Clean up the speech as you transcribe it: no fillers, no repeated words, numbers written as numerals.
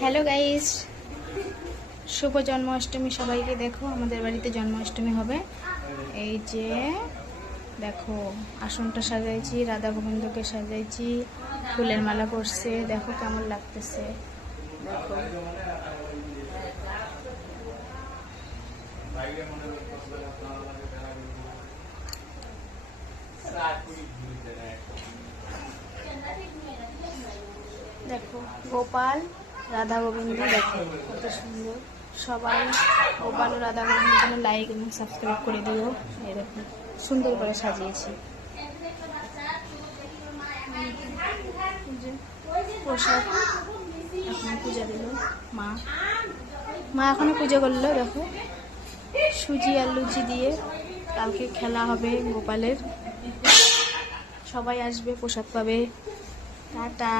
Hello guys, শুভ জন্মাষ্টমী সবাইকে। দেখো আমাদের বাড়িতে জন্মাষ্টমী হবে। এই যে দেখো আসনটা সাজাইছি, রাধা গোবিন্দকে সাজাইছি, ফুলের মালা পরছে। দেখো কেমন লাগতেছে। দেখো দেখো গোপাল রাধা গোবিন্দ, দেখো কত সুন্দর। সবাই গোপাল ও রাধা গোবিন্দের জন্য লাইক এবং সাবস্ক্রাইব করে দিও। এই দেখো সুন্দর করে সাজিয়েছি। প্রসাদ এখন পূজা দিল মা। এখনো পূজা করলো। দেখো সুজি আর লুচি দিয়ে কালকে খেলা হবে গোপালের। সবাই আসবে, প্রসাদ পাবে। টাটা।